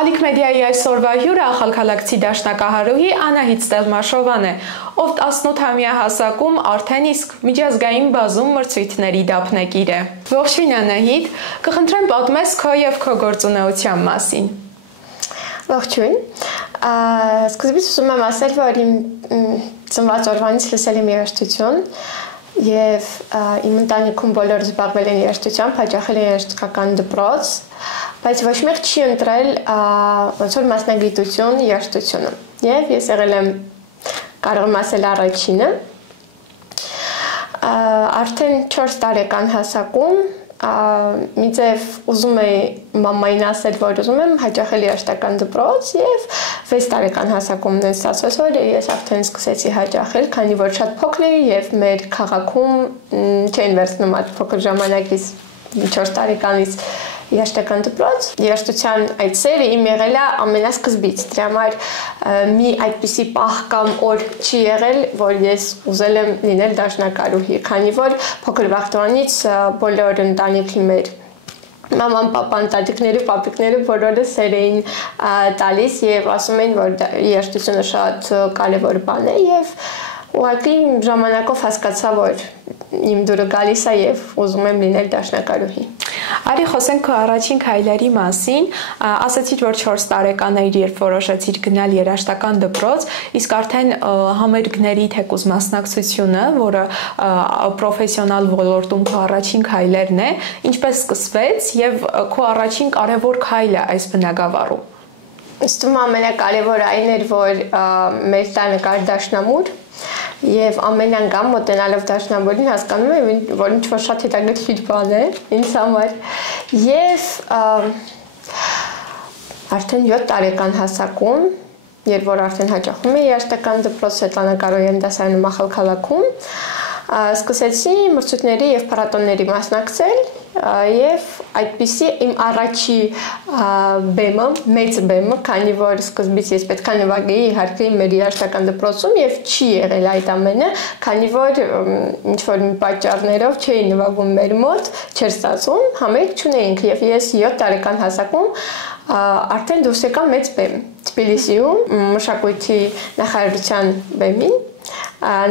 Ալիք մեդիայի այսօրվա հյուրը ախալքալակցի դաշնակահարուհի Անահիտ Ստելմաշովան է, ով 18-ամյա հասակում արդեն իսկ միջազգային բազում մրցույթների դափնեկիր է։ Ողջույն Անահիտ, կխնդրեմ պատմես քո եւ քո գործունեության մասին։ Ողջույն։ Սկզբից ուզում եմ ասել, որ իմ ծնված օրվանից լսել եմ երաժշտություն եւ իմ ընտանիքում բոլորը զբաղվել են երաժշտությամբ, հաճախել են երաժշտական դպրոց, բայց ոչ մեկ չի ընտրել ոնց որ մասնագիտություն երաժշտությունը։ Եվ ես եղել եմ, կարող եմ ասել, առաջինը։ Արդեն 4 տարեկան հասակում մի ձև ուզում էի մամային ասել, որ ուզում եմ հաճախել երաժշտական դպրոց եւ 6 տարեկան հասակումն է ստացված, որ ես արդեն սկսեցի հաճախել, քանի որ շատ փոքր էի եւ մեր քաղաքում չէին վերցնում այդ փոքր ժամանակից 4 տարեկանից երաժշտական դպրոց։ Երաժշտության այդ սերը իմ եղել է ամենասկզբից։ Դրա համար մի այդպիսի պահ կամ օր չի եղել, որ ես ուզել եմ լինել դաշնակահարուհի, քանի որ փոքր վաղտուանից բոլոր ընտանիքի մեր մաման, պապան, տատիկները, պապիկները բոլորը սեր էին տալիս եւ ասում էին, որ երաժշտությունը շատ կարեւոր բան է եւ ուղղակի ժամանակով հասկացա, որ իմ դուրը գալիս է եւ ուզում եմ լինել դաշնակահարուհի։ Արի խոսենք քո առաջին քայլերի մասին, ասացիք, որ 4 տարեկան էիր, երբ որոշեցիր գնալ երաժշտական դպրոց, իսկ արդեն համերգների թեկուզ մասնակցությունը, որը պրոֆեսիոնալ ոլորտում քո առաջին քայլերն է, ինչպես սկսվեց եւ քո առաջին կարևոր քայլը այս բնագավառում։ Ըստ ում ամենակարևորը այն էր, որ մեր տանը կար դաշնամուր եւ ամեն անգամ մոտենալով դաշնամուրին հասկանում եմ, որ ինչ-որ շատ հետաքրքիր բան է ինձ համար։ Եվ արդեն 7 տարեկան հասակում, երբ որ արդեն հաճախում էի երաժշտական դպրոց Սվետլանա Կարոյան դասարանում Ախալքալաքում, սկսեցի մրցույթների եւ փառատոների մասնակցել եւ այդպիսի իմ առաջի բեմը, մեծ բեմը, քանի որ սկզբից ես պետք է նվագեի իհարկե մեր երաժշտական դպրոցում եւ չի եղել այդ ամենը, քանի որ ինչ որ մի պատճառներով չէի նվագում մեր մոտ, չէր ստացվում, համերգ չունեինք եւ ես 7 տարեկան հասակում արդեն դուրս եկա մեծ բեմ Թբիլիսիում մշակույթի նախարարության բեմին,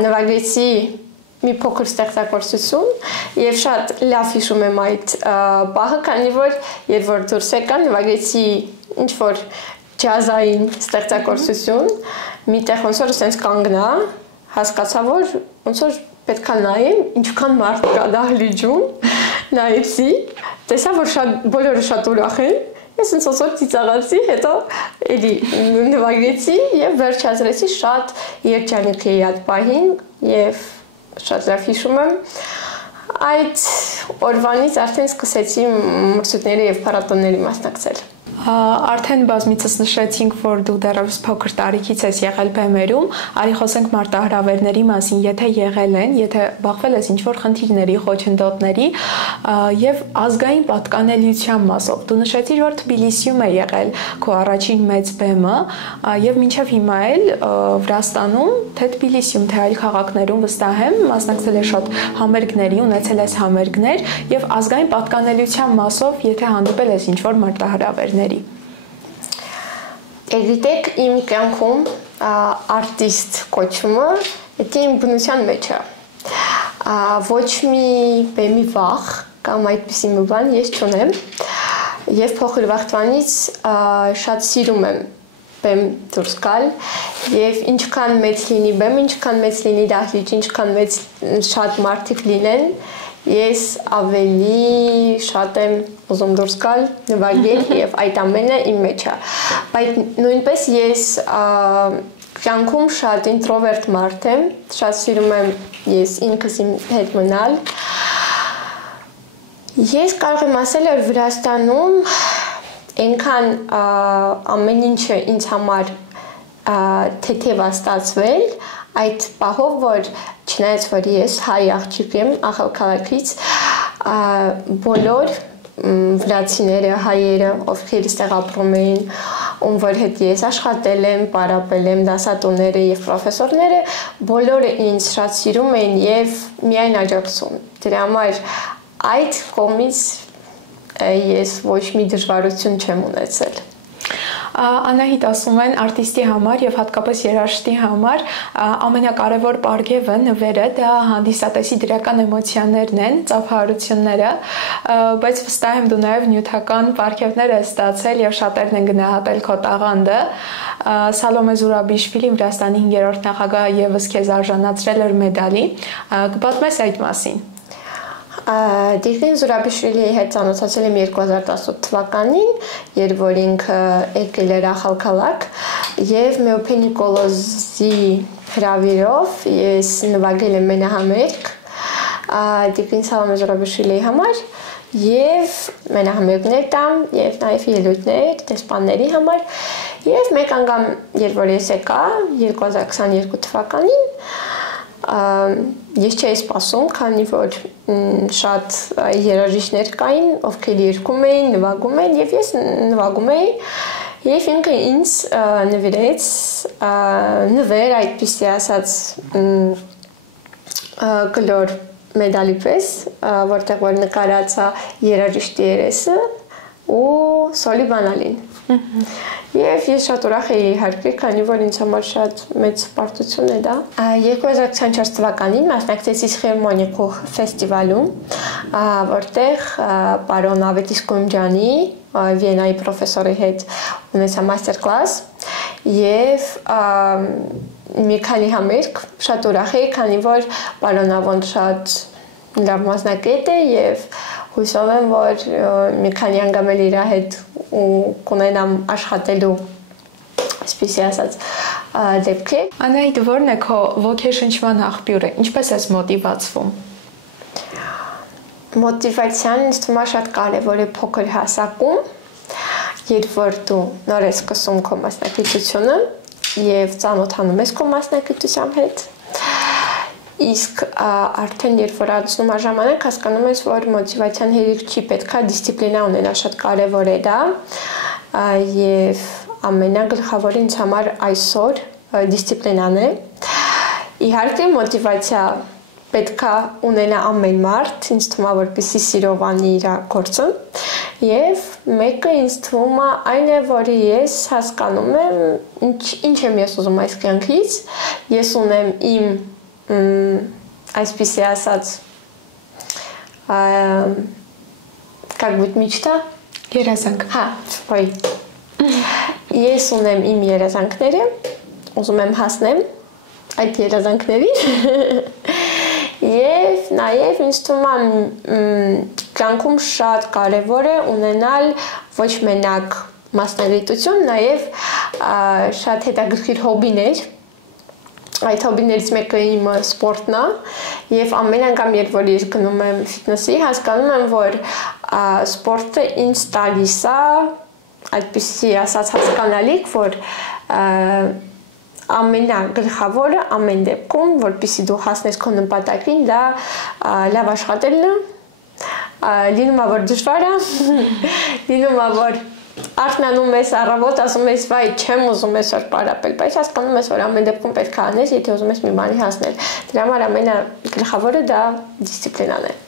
նվագեցի մի փոքր ստեղծագործություն եւ շատ լավ հիշում եմ այդ պահը, քանի որ երբ որ դուրս եկա նվագեցի ինչ որ ջազային ստեղծագործություն, միտեղ ոնց որ sense կանգնա, հասկացա, որ ոնց որ պետք է նայեմ, ինչքան մարդ կա դահլիճում, նայեցի, տեսա, որ բոլորը շատ ուրախ են։ Ես ոնց որ ծիծաղացի, հետո էլի նվագեցի եւ վերջացրեցի, շատ երջանիկ էի այդ պահին եւ շատ լավ հիշում եմ, այդ օրվանից արդեն սկսեցի մրցույթների եւ փառատոների մասնակցել։ Արդեն բազմիցս նշեցինք, որ դու դեռևս փոքր տարիքից ես եղել բեմերում, արի խոսենք մարտահրավերների մասին, եթե եղել են, եթե բախվել ես ինչ-որ խնդիրների, խոչընդոտների եւ ազգային պատկանելիության մասով։ Դու նշեցիր, որ Թբիլիսիում է եղել քո առաջին մեծ բեմը եւ մինչեւ հիմա էլ Վրաստանում, թե Թբիլիսիում, թե այլ քաղաքներում վստահ եմ, մասնակցել ես շատ համերգների, ունեցել ես համերգներ եւ ազգային պատկանելիության մասով, եթե հանդիպել ես ինչ-որ մարտահրավերների։ Գիտեք, իմ կյանքում արտիստ կոչումը դա իմ բնության մեջ է։ Ոչ մի բեմի վախ կամ այդպիսի մի բան ես չունեմ եւ փոքր վաղտվանից շատ սիրում եմ բեմ դուրս գալ եւ ինչքան մեծ լինի բեմ, ինչքան մեծ լինի դահլիճ, ինչքան մեծ շատ մարդիկ լինեն, ես ավելի շատ եմ ուզում դուրս գալ, նվագել եւ այդ ամենը իմ մեջ է։ Բայց նույնպես ես կյանքում շատ ինտրովերտ մարդ եմ, շատ սիրում եմ ես ինքս իմ հետ մնալ։ Ես կարող եմ ասել, որ Վրաստանում այնքան ամեն ինչը ինձ համար թեթև է ստացվել, այդ պահով, որ չնայած որ ես հայ աղջիկ եմ Ախալքալաքից, բոլոր վրացիները, հայերը, ովքեր այստեղ ապրում էին, ում որ հետ ես աշխատել եմ, պարապել եմ, դասատուները եւ պրոֆեսորները, բոլորը ինձ շատ սիրում էին եւ միայն աջակցում։ Դրա համար այդ կողմից ես ոչ մի դժվարություն չեմ ունեցել։ Անահիտ ասում են արտիստի համար եւ հատկապես երաժշտի համար ամենակարևոր պարգևը նվերը դա հանդիսատեսի դրական էմոցիաներն են, ծափահարությունները, բայց վստահ եմ դու նաեւ նյութական պարգևներ ես ստացել եւ շատերն են գնահատել քո տաղանդը։ Սալոմե Զուրաբիշվիլին Վրաստանի 5-րդ նախագահը եւս քեզ արժանացրել էր մեդալի։ Կպատմես այդ մասին։ Տիգրան Զուրաբիշվիլիի հետ ծանոթացել եմ 2018 թվականին, երբ որ ինքը եկել էր Ախալքալակ եւ Մեոփե Նիկոլոզի հրավիրով ես նվագել եմ մենահամերգ Տիգրան Սալոմե Զուրաբիշվիլիի համար եւ մենահամերգներ տամ եւ նաեւ ելույթներ դեսպանների համար եւ մեկ անգամ երբ որ ես եկա 2022 թվականին ես չէի սպասում, քանի որ շատ երաժիշտներ կային, ովքեր երգում էին, նվագում էին եւ ես նվագում էի եւ ինքը ինձ նվիրեց նվեր այդպիսի ասած գլոր մեդալի պես, որտեղ որ նկարած է երաժիշտի երեսը ու Սոլի Բանալին։ Եվ ես շատ ուրախ էի իհարկե, քանի որ ինձ համար շատ մեծ պարտություն է դա։ 2024 թվականին մասնակցեցի Սխերմոնիկու ֆեստիվալում, որտեղ պարոն Ավետիս Կոմջանի Վիեննայի պրոֆեսորի հետ ունեցա մաստեր-կլաս եւ մի քանի համերգ շատ ուրախ էի, քանի որ պարոն Ավոն շատ լավ մասնակից է եւ հույսով եմ, որ մի քանի անգամ էլ իր հետ ու կունենամ աշխատելու այսպեսի ասած դեպքեր։ Անահիտ, ո՞րն է քո ոգեշնչման աղբյուրը, ինչպես ես մոտիվացվում։ Մոտիվացիան ինձ թվում է շատ կարևոր է փոքր հասակում, երբ որ դու նոր ես սկսում քո մասնակցությունը եւ ծանոթանում ես քո մասնակցության հետ։ Իսկ արդեն երբ որ անցնում է ժամանակ, հասկանում ես, որ մոտիվացիան հերիք չի, պետքա դիսցիպլինա ունենա, շատ կարևոր է դա եւ ամենագլխավորը ինձ համար այսօր դիսցիպլինան է։ Իհարկե մոտիվացիա պետքա ունենա ամեն մարդ, ինձ թվում է, որպեսզի սիրով անի իր գործը եւ մեկը ինձ թվում է այն է, որ ես հասկանում եմ ինչ եմ ես ուզում այս կյանքից, ես ունեմ իմ այսպիսի ասած как будет мечта երազանք ոյ ես ունեմ իմ երազանքները ուզում եմ հասնեմ այդ երազանքներին եւ նաեւ ինձ թվում է կյանքում շատ կարեւոր է ունենալ ոչ մենակ մասնագիտություն, նաեւ շատ հետաքրքիր հոբիներ Այդ հոբիներից մեկը իմ սպորտն է եւ ամեն անգամ երբ որ ես գնում եմ ֆիթնեսի, հասկանում եմ, որ սպորտը ինձ տալիս է այդպիսի ասած հասկանալիք, որ ամենագլխավորը ամեն դեպքում, որպեսզի դու հասնես քո նպատակին, դա լավ աշխատելն է, լինում է որ դժվար է, լինում է որ Արթնանում ես առավոտ, ասում ես, վայ, չեմ ուզում այսօր պարապել, բայց հասկանում ես, որ ամեն դեպքում պետք է անես, եթե ուզում ես մի բանի հասնել։ Դրա համար ամենագլխավորը դա դիսցիպլինան է։